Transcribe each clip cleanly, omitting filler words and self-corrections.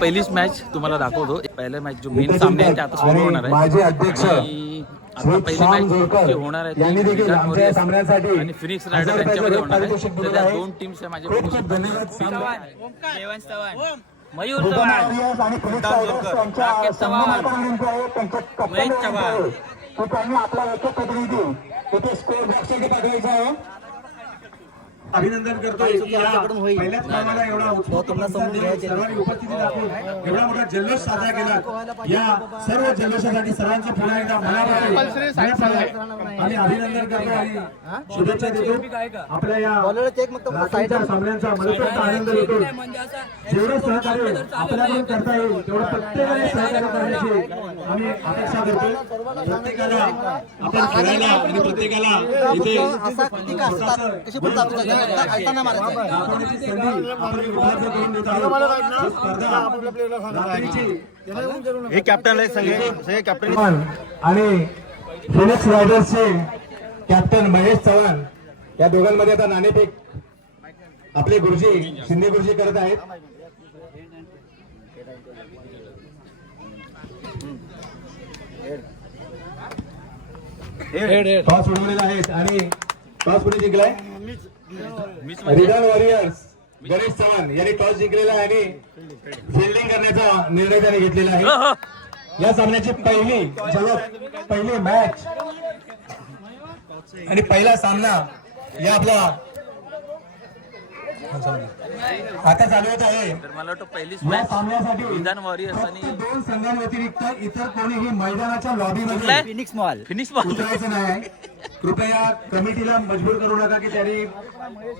पहिलीच मॅच तुम्हाला दाखवतो. पहिला मॅच जो मेन सामने आहे ते आता सुरू होणार आहे. माझे अध्यक्ष आणि आता पहिली मॅच जी होणार आहे ती विराट वॉरियर्स आणि फिनिक्स रायडर यांच्यामध्ये होणार आहे. तर त्या दोन टीम्स आहे माझ्या खूप खूप धन्यवाद. मयूर चव्हाण, आणि फिनिक्स रायडर्स यांच्या सन्मानार्थ विनंती आहे त्यांच्या कप्तान तो त्यांनी आपला एक प्रतिनिधी तिथे स्कोर बॉक्समध्ये पाठवायचा आहे. अभिनंदन करतोय की या पहिल्याच कामाला एवढा उत्स्फूर्त सर्वांनी उपस्थिती दाखवून एवढा मोठा जल्लोष साजरा केला. या सर्व जल्लोषासाठी सर्वांचे पुन्हा एकदा मनापासून आणि अभिनंदन करतो आणि शुभेच्छा देतो. आपल्या या रात्रीच्या सामन्यांचा मनोरंजक आनंद घेतो. जेवढं सहकार्य आपल्याकडून करता येईल तेवढं प्रत्येकाने सहकार्य करण्याची आम्ही अपेक्षा करतो. प्रत्येकाला आपण खेळायला आणि प्रत्येकाला इथे हे कॅप्टन आहे सगळे कॅप्टन आणि फिनिक्स रायडर्सचे कॅप्टन महेश चव्हाण या दोघांमध्ये आता नाणेफेक आपले गुरुजी शिंदे गुरुजी करत आहेत. टॉस उडवलेला आहे आणि टॉस कुणी जिंकलाय? रिडल वॉरियर्स गणेश चव्हाण यांनी टॉस जिंकलेला आहे आणि फिल्डिंग करण्याचा निर्णय त्याने घेतलेला आहे. या सामन्याची पहिली मॅच आणि पहिला सामना या आपला आता चालू होत आहे. तर मला वाटतं पहिलीच या मॅच सामन्यासाठी विधान वॉरियर्स आणि दोन संघांव्यतिरिक्त इतर कोणीही मैदानाच्या लॉबीमध्ये फिनिक्स मॉल उतरायचं नाही. कृपया कमिटीला मजबूर करू नका की त्यांनी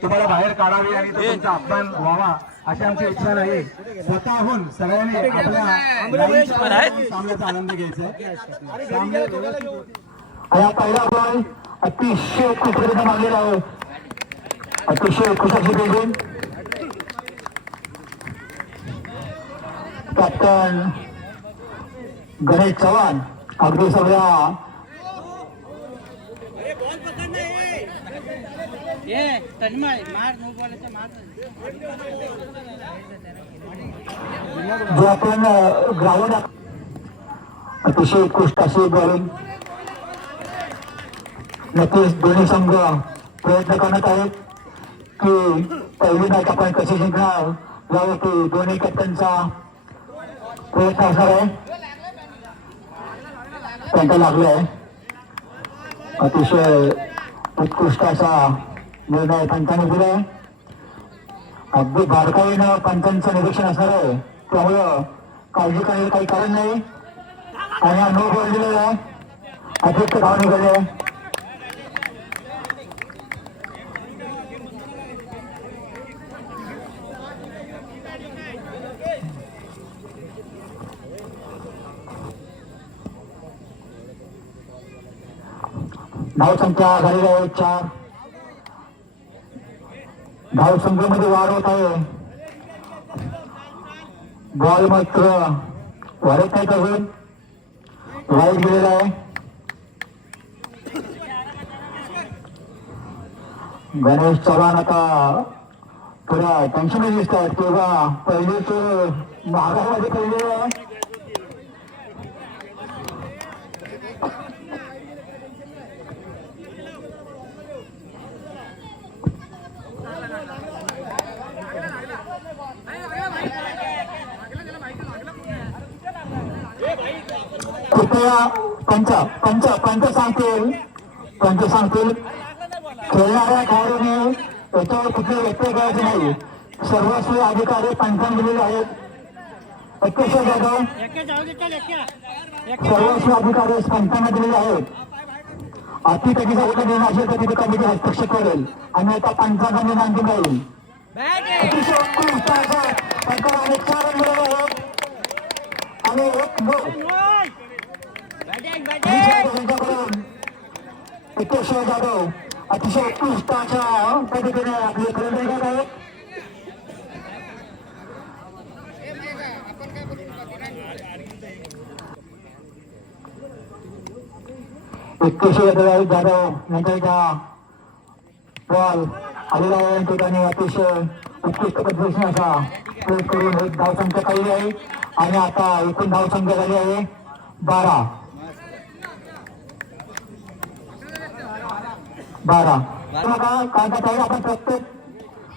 तुम्हाला बाहेर काढावे आणि तो तुमचा अपमान व्हावा अशी आमची इच्छा नाही. स्वतःहून सगळ्यांनी आपल्या सामन्याचा आनंद घ्यायचा. पहिला बॉल अतिशय कुठे मारलेला आहे. अतिशय कुशाची बिल्डिंग कॅप्टन गणेश चव्हाण अगदी सगळ्या जो आपण ग्राउंड अतिशय उत्कृष्ट अशी बॉलिंग. नक्कीच दोन्ही संघ प्रयत्न करत आहेत की पहिली मॅच आपण कशी जिंकणार यावरती दोन्ही कॅप्टनचा प्रयत्न असणार आहे. त्यांना लागले आहे. अतिशय उत्कृष्ट असा निर्णय पंचांनी दिलाय. अगदी बारकाईनं पंचांचं निरीक्षण असणार आहे त्यामुळं काळजी करण्याचं काही कारण नाही. आणि हा नो बॉल दिलेला आहे. अतिरिक्त धाव निघाले आहे. धाव संख्या झालेली आहे 4. धाव संख्येमध्ये वाढ होत आहे. बॉल मात्र वाढत नाही अजून. वाईट गेलेला आहे. गणेश चव्हाण आता थोड्या टेन्शन दिसत आहेत किंवा पहिलेच भागामध्ये पडलेले आहे. कृपया पंच सांगतील खेळणाऱ्या खेळाडूने याच्यावर कुठले व्यत्यय करायचे नाही. सर्वस्वी अधिकारी पंचांनी दिलेले आहेत. अध्यक्ष जाधव सर्वस्वी अधिकारी पंचांना दिलेले आहेत. अतिथीचा कुठे निर्णय असेल तर तिथे कमिटी हस्तक्षेप करेल आणि आता पंचांचा निर्णय आणखी जाईल. अतिशय उत्कृष्ट असं पंचाने 4 रन मिळवले आहेत आणि एक अध्यक्ष जाधव अतिशय उत्कृष्ट अशा पद्धतीने आपले फलंदाज करत आहेत. जाधव यांच्या बॉल आलेला आहे. ठिकाणी अतिशय उत्कृष्ट पद्धतीने असा प्लेट करून एक धावसंख्या काढली आहे आणि आता एकूण धावसंख्या झाली आहे 12. काय काय आपण प्रत्येक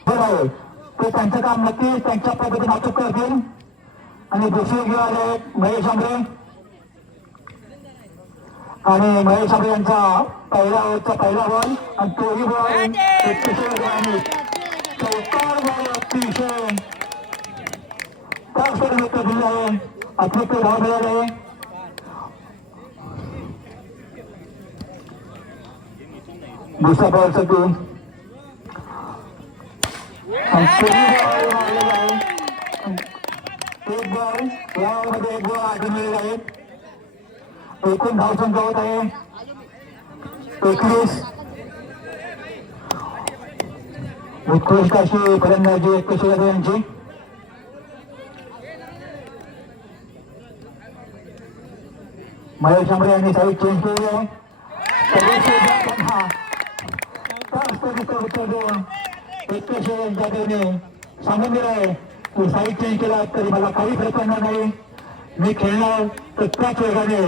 बरं आहे ते त्यांचं काम नक्की त्यांच्या पद्धतीने अचूक करतील. आणि दुसरे खेळाडू आहेत महेश आंबरे आणि महेश आंबरे यांचा पहिला बॉल आणि तोही बॉल चौकार बॉल अतिशय उत्तर दिले आहे. अतिरिक्त धाव मिळाले आहे. दुसऱ्या बॉलसाठी एक बॉल यामध्ये एक बॉल आढळलेले आहेत. एकूण धावसंख्या होत आहे 21. उत्कृष्ट अशी फलंदाजी एकशे यांची. महेश आंबरे यांनी साईड चेंज केली आहे. सांगून दिलं आहे की साईड चेंज केला तरी मला काही फरक पडणार नाही. मी खेळणार तर त्याच वेगाने.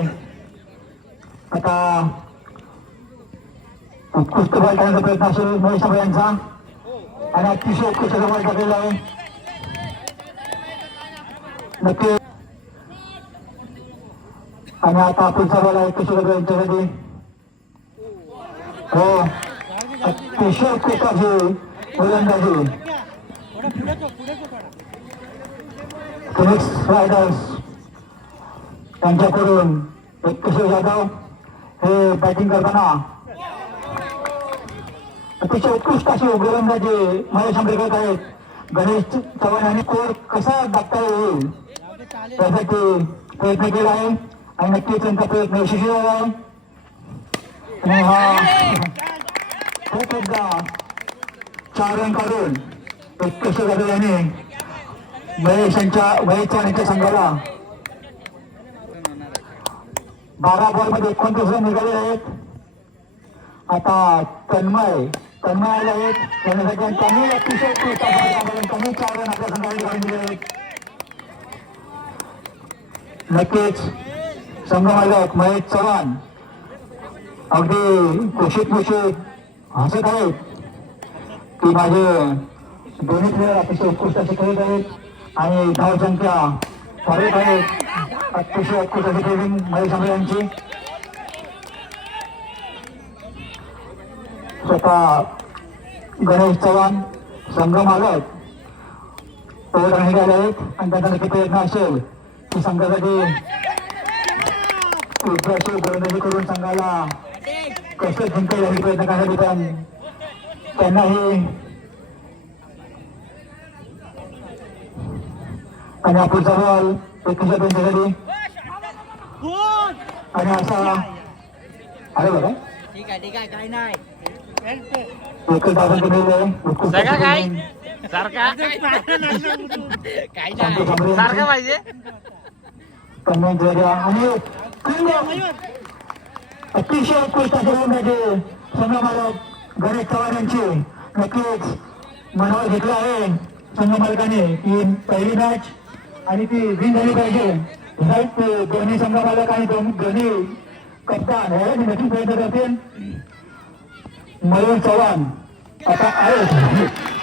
आता उत्कृष्ट बॉल टाकण्याचा प्रयत्न असेल महेश आंबरे यांचा आणि अतिशय उत्कृष्ट बॉल टाकलेला आहे. नक्की. आणि आता पुढचा बॉल आहे किशोर यांच्यासाठी. हो अतिशय उत्कृष्ट अशी गोलंदाजी फिनिक्स रायडर्स त्यांच्याकडून. किशोर जाधव हे बॅटिंग करताना अतिशय उत्कृष्ट अशी गोलंदाजी महेश आंबरे करत आहेत. गणेश चव्हाण यांनी कोर कसा दाखता येईल त्यासाठी प्रयत्न केला आहे आणि नक्कीच त्यांचा प्रयत्न यशस्वी झाला आहे. आणि हा खूप एकदा 4 रन काढून किशोर जाधव यांनी महेश चव्हाणच्या संघाला 12 बॉलमध्ये 29 रन निघाले आहेत. आता तन्मय आले आहेत त्यासाठी त्यांनी अतिशय 4 रन आपल्या संघाला काढून दिले आहेत. नक्कीच संघ मालक महेश चव्हाण अगदी खुशीत हसत आहेत की माझे दोन्ही प्लेयर अतिशय उत्कृष्ट असे खेळत आहेत आणि धावसंख्या वाढत आहेत. अतिशय उत्कृष्ट अशी फिल्डिंग महेश आंबरे यांची. स्वतः गणेश चव्हाण संघ मालक ओव्हर निघाले आहेत आणि त्यांचा नक्की प्रयत्न असेल की संघासाठी अशी गोलंदाजी करून संघाला कसं जिंकता येईल प्रयत्न करण्यासाठी. पण त्यांनाही आणि पुढचा बॉल 21 त्यांच्यासाठी आणि असा अरे बघा ठीक आहे काय नाही एकच धावसंख्या मिळाली आहे. पाहिजे आणि अतिशय उत्कृष्ट गोलंदाजी संघ मालक गणेश चव्हाण यांची नक्कीच मनावर घेतलं आहे संघ मालकाने की पहिली मॅच आणि ती विन झाली पाहिजे. दोन्ही संघ मालक आणि दोन्ही कप्तान नक्की प्रयत्न करतील. मयूर चव्हाण आता आहे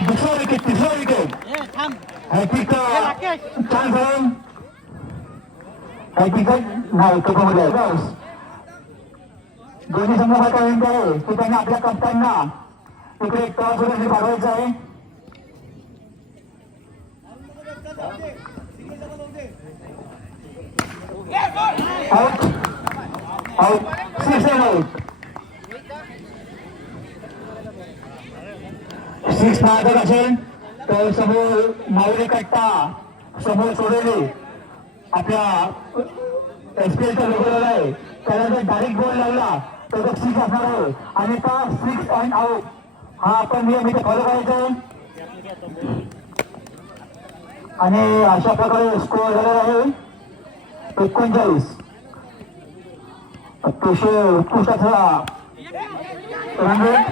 दुसरा विकेट तिसरा विकेट हॅट्रिकचा चान्स आहे. हॅट्रिक नाही कपमध्ये आहे. दोन्ही संघ मालका विनंती आहे की त्यांनी आपल्या कप्तांना इकडे टॉस वगैरे पाठवायचं आहे. आउट आउट 6 आउट 6 मागत असेल तर समोर माऊली कट्टा समोर सोडवली आपल्या एसपीएलचा लोगो आहे त्याला जर डायरेक्ट बॉल लागला तर 6 असणार आहे आणि तो 6 अँड आउट हा आपण नियम इथे फॉलो करायचा आहे. आणि अशा प्रकारे स्कोअर झालेला आहे 39. अतिशय उत्कृष्ट असा रन रेट.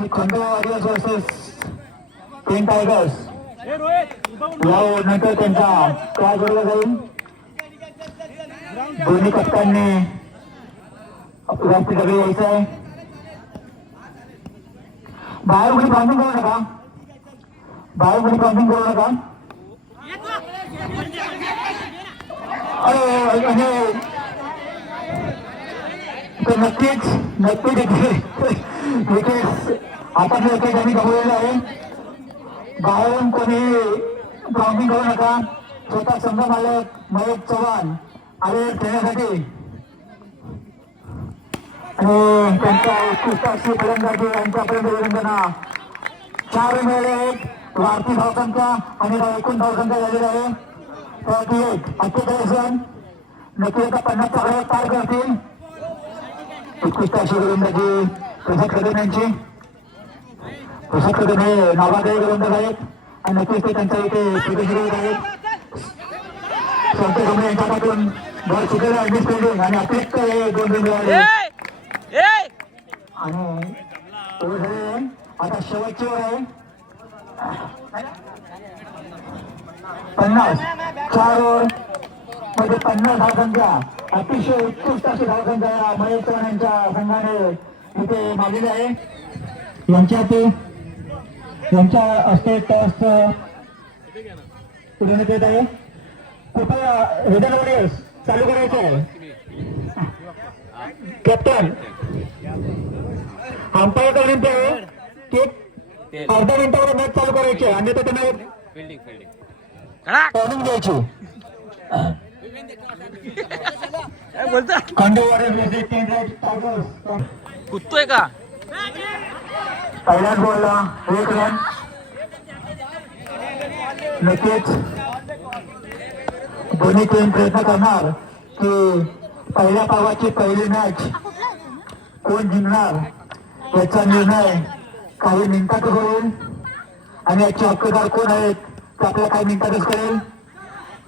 की Khandwa warriors versus ten tigers यानंतर त्यांचा काय जोडला जाईल. दोन्ही कप्तांनी व्यासपीठाकडे यायचं आहे. बाहेर कोणी बांधून करू नका, बाहेर कोणी बांधून करू नका. नक्कीच नक्कीच इथे आता विकेट आम्ही गमवलेलं आहे. बाहेरून कोणी ग्राउंडिंग करू नका. स्वतः संघ मालक महेश चव्हाण आले खेळण्यासाठी आणि त्यांच्या उत्कृष्ट अशी फलंदाजी यांच्यापर्यंत विरंजना 4 मिळाले आहेत. वाढती धावसंख्या आणि एकूण धावसंख्या झालेली आहे 48 रन. नक्की आता 50 आकडे पार करतील. उत्कृष्ट अशी गोलंदाजी प्रसाद कदम यांची. प्रसाद कदम हे नावाजलेले गोलंदाज आहेत आणि नक्कीच ते त्यांच्या इथे प्रदर्शित आहेत. संतोष डोंगरे यांच्या हातातून बॉल चुकलेला ॲडमिट फिल्डिंग आणि अतिरिक्त हे 2 रन मिळाले आणि आता शेवटची ओव्हर आहे. 50 4 ओव्हर मध्ये 50 धावसंख्या. अतिशय उत्कृष्ट अशी धावसंख्या महेश चव्हाण यांच्या संघाने इथे मागलेली आहे. यांच्या हस्ते टॉस पुढे येत आहे. कृपया रिटर्न वॉरियर्स चालू करायचं आहे. कॅप्टन अंपायरचा विनंती आहे की अर्ध्या मिनिटावर मॅच चालू करायची आहे आणि त्यांना टर्निंग द्यायची. कुदतोय का पहिल्याच बॉलला 1 रन. नक्कीच दोन्ही टीम प्रयत्न करणार की पहिल्या पावाची पहिली मॅच कोण जिंकणार याचा निर्णय काही मिनिटातच होईल आणि याचे हक्कदार कोण आहेत ते आपल्याला काही मिनिटातच कळेल.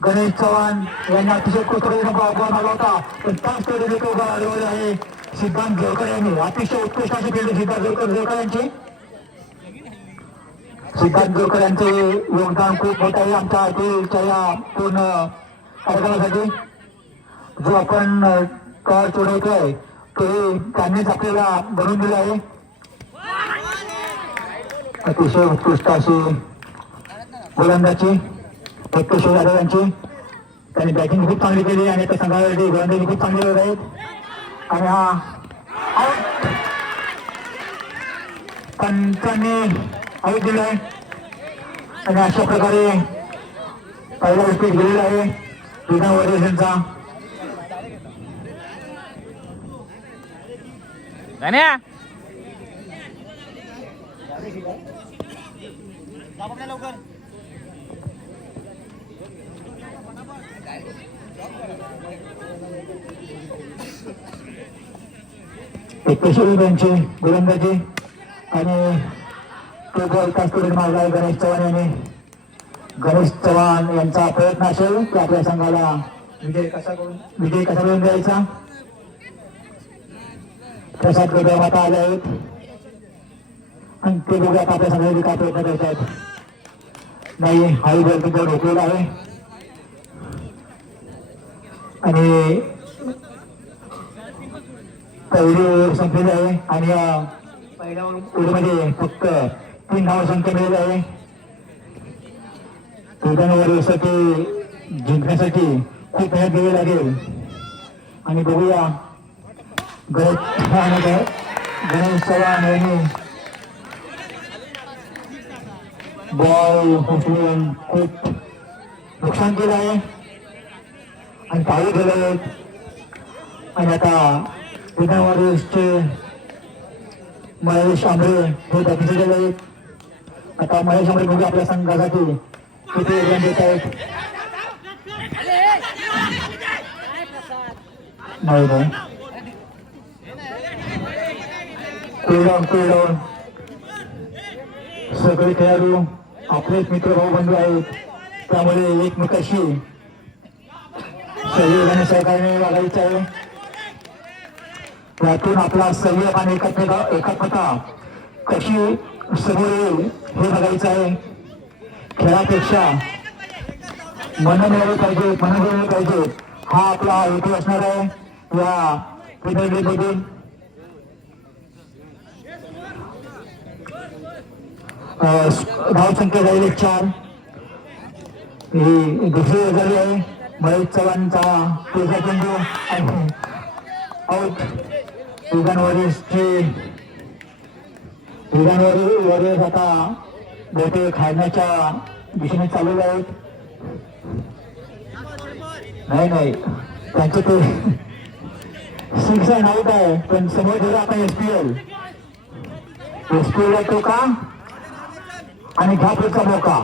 गणेश चव्हाण यांना अतिशय कुत्रीने बॉल आला होता पण त्याच तोडीने तो बॉल अडवले आहे सिद्धांत जोरकर यांनी. अतिशय उत्कृष्ट अशी फिल्डिंग सिद्धांत जोरकर यांची. सिद्धांत जोरकर यांचे योगदान खूप मोठं आहे आमच्या IPL या पूर्ण कार्यक्रमासाठी. जो आपण कर चढवतोय ते त्यांनीच आपल्याला बनवून दिलं आहे. अतिशय उत्कृष्ट अशी गोलंदाजी प्रत्यक्ष यादव यांची. त्यांनी बॅटिंग खूप चांगली केली आणि त्या संघासाठी गोलंदाजी खूप चांगली होत आहेत आणि हा आउट पंचांनी आउट दिलाय आणि अशा प्रकारे पहिला विकेट गेलेला आहे विना वॉरियर्स. गाण्या यांची गोलंदाजी आणि तो बॉल कास्तुरीने मारला आहे गणेश चव्हाण यांनी. गणेश चव्हाण यांचा प्रयत्न असेल की आपल्या संघाला विजय कसा मिळवून द्यायचा. प्रसाद कदम आता आले आहेत आणि ते दोघे आता आपल्या संघाला काय प्रयत्न करत आहेत. नाही हाई बॉल तिथे ढोकलेला आहे आणि पहिली ओव्हर संपलेली आहे आणि या पहिल्या ओव्हरमध्ये फक्त 3 धावा संख्या मिळाली आहे. ओव्हरसाठी जिंकण्यासाठी खूप मेहनत घ्यावी लागेल आणि बघूया गणेश चव्हाण यांनी बॉल हुसलून खूप नुकसान केलं आहे आणि काही झाले आहेत आणि आता वॉरियर्सचे महेश आंबरे हे बॅटिंग झाले आहेत. आता महेश आंबरे म्हणजे आपल्या संघासाठी किती रन देत आहेत नाही कुलडाऊन सगळे खेळाडू आपलेच मित्र भाऊ बंधू आहेत त्यामुळे एकमेकाशी सहयोग आणि सहकार्याने वागायचं आहे. यातून आपला संयम आणि एकात्मता कशी समोर येईल हे बघायचं आहे. खेळापेक्षा मन मिळाले पाहिजे हा आपला हेतू असणार आहे या प्रीमियर लीग मधून. धावसंख्या जाईल 4. ही दुसरी झाली आहे. महेश चव्हाणचा तुझा चेंडू आउट. वॉरियर्स आता गोटे खाण्याच्या दिशेने चालू आहेत. नाही त्यांचे ते 6 आणि आउट आहे. पण समोर ठेवला आपण SPL ला टोका आणि घ्या पुढचा मोका.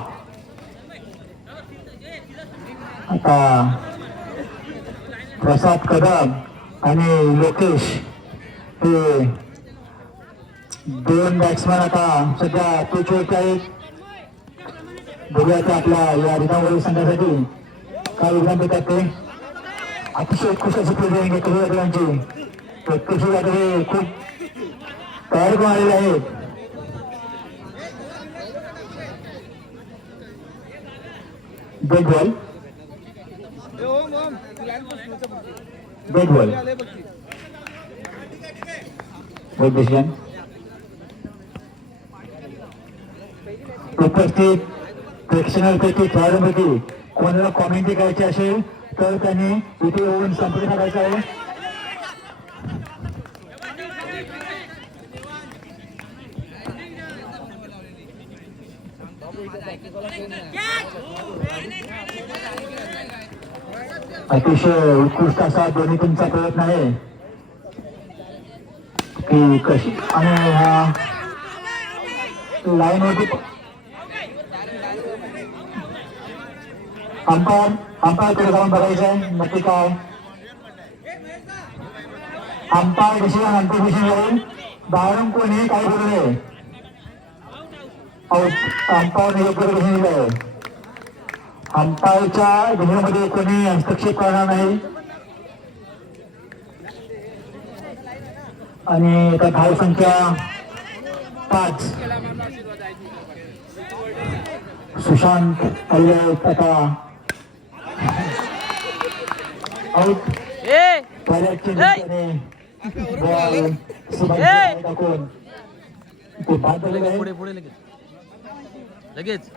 आता प्रसाद कदम आणि लोकेश हे 2 बॅट्समॅन आता सध्या पिचवरती आहेत. बघूया ते आपल्या या रिनावरील संघासाठी काय योगदान देतात ते. अतिशय उत्कृष्ट फिल्डिंग यांची प्रत्यक्ष हे खूप तयार करून आलेले आहेत. Dead ball decision. उपस्थित प्रेक्षकांपैकी खेळाडूंपैकी कोणाला कॉमेंट्री करायची असेल तर त्यांनी इथे येऊन संपर्क करायचा आहे. अतिशय उत्कृष्ट असा दोन्ही टीमचा प्रयत्न आहे की कशी आणि लाईन होती. अंपायर जाऊन बघायचं आहे नक्की काय. अंपायर डिसिजन अंतिम डिसिजन राहील. बाहेरून कोणी काही बोलू नये. अंपायर योग्य डिसिजन दिलं आहे. अंपायरच्या डिसिजनमध्ये कोणी हस्तक्षेप करणार नाही. आणि आता धाव संख्या 5. सुशांत अय्यर आता आउट. पहिल्या चेंडूने बॉल टाकून ते बाद झालेलं आहे. पुढे लगेच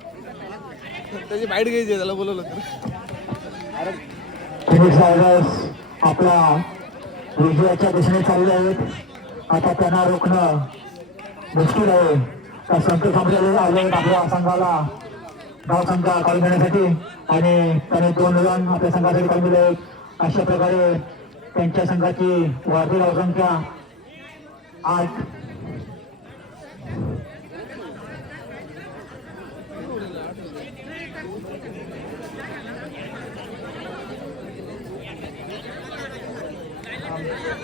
त्याची बाईट घ्यायची त्याला बोलवलं फिनिक्स रायडर्स आपला विजयाच्या दिशेने चालले आहेत. आता त्यांना रोखणं मुश्किल आहे. संतोष आले आहेत आपल्या संघाला धाव संख्या काढून देण्यासाठी आणि त्याने 2 रन आपल्या संघासाठी काढून दिले आहेत. अशा प्रकारे त्यांच्या संघाची वाढती धावसंख्या 8.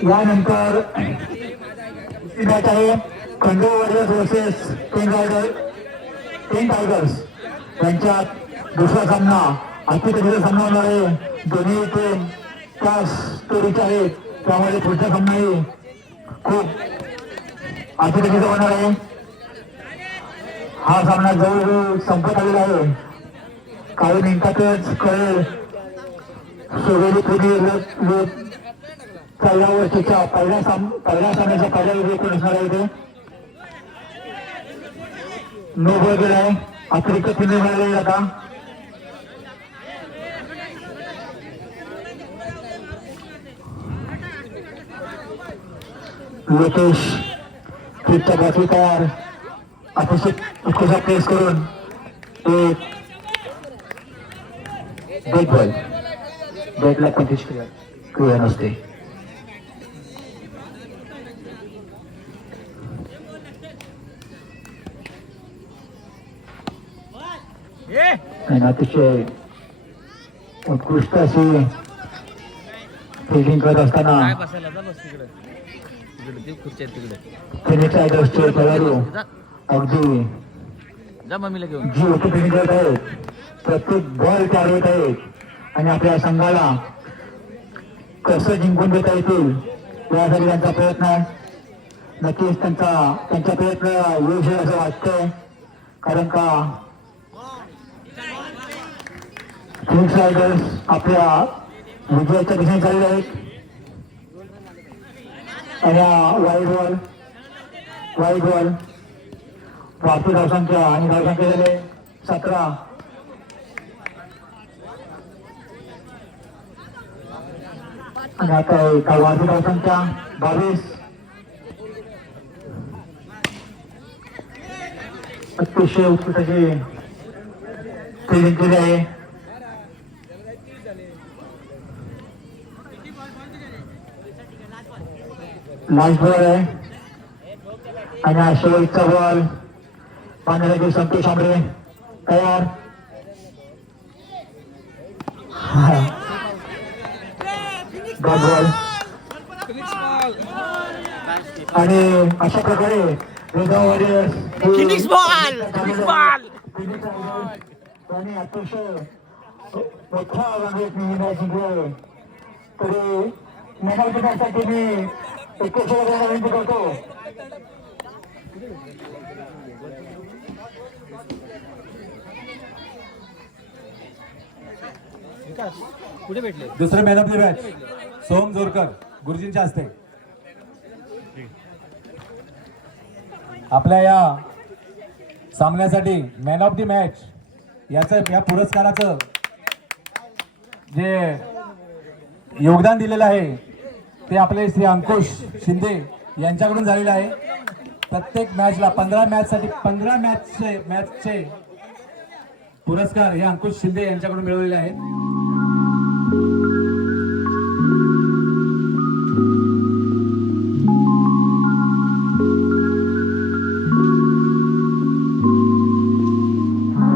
यानंतर दुसरी मॅच आहे खंडो वॉरियर्स वर्सेस 10 टायगर्स यांच्यात दुसरा सामना. अतिशय सामना होणार आहे. दोन्ही टीम त्याच स्टोरीचे आहेत त्यामुळे पुढचा सामनाही खूप अतिशय होणार आहे. हा सामना जवळजवळ संपत आलेला आहे. काही मिनिटातच कळेल सोनेरी पुढे या वर्षीच्या पहिल्या सामन्याचा पहिला विजय कोण असणार आहे. इथे नो बॉल गेलाय. अतिरिक्त 3 मिळाले आता. लोकेश क्रिकच्या बॅटरी तयार. अतिशय उत्कृष्ट प्रेस करून एक डेड बॉल. डेडला कोणतीच क्रिया नसते. आणि अतिशय उत्कृष्ट अशी फिल्डिंग करत असताना फिनिक्स रायडर्सचे खेळाडू अगदी जी होती फिल्डिंग करत आहेत. प्रत्येक बॉल टाळत आहेत आणि आपल्या संघाला कसं जिंकून देता येतील यासाठी त्यांचा प्रयत्न आहे. नक्कीच त्यांच्या प्रयत्न यश आहे असं वाटतंय, कारण का फिनिक्स रायडर्स आपल्या विजयाच्या दिशेने चालले आहेत. आणि वाईट बॉल भारतीय धावसंख्या आणि धावसंख्या झाले 17. आणि आता भारतीय धावसंख्या 22. अतिशय उत्कृष्ट अशी फिल्डिंग केली आहे. लास्ट बॉल आहे आणि हा शेवटचा बॉल पाहण्यासाठी संतोष आंबरे तयार. बॉल आणि अशा प्रकारे बेळगाव वॉरियर्स फिनिक्स बॉल आणि अतिशय मोठ्या रंगेत मॅच जिंकले. तरी मॅच मी 21 विनंती करतो. दुसरे मॅन ऑफ द मॅच सोम जोरकर गुरुजींच्या हस्ते. आपल्या या सामन्यासाठी मॅन ऑफ द मॅच या पुरस्काराचं जे योगदान दिलेलं आहे ते आपले श्री अंकुश शिंदे यांच्याकडून झालेलं आहे. प्रत्येक मॅचला 15 मॅचचे पुरस्कार हे अंकुश शिंदे यांच्याकडून मिळवलेले आहेत.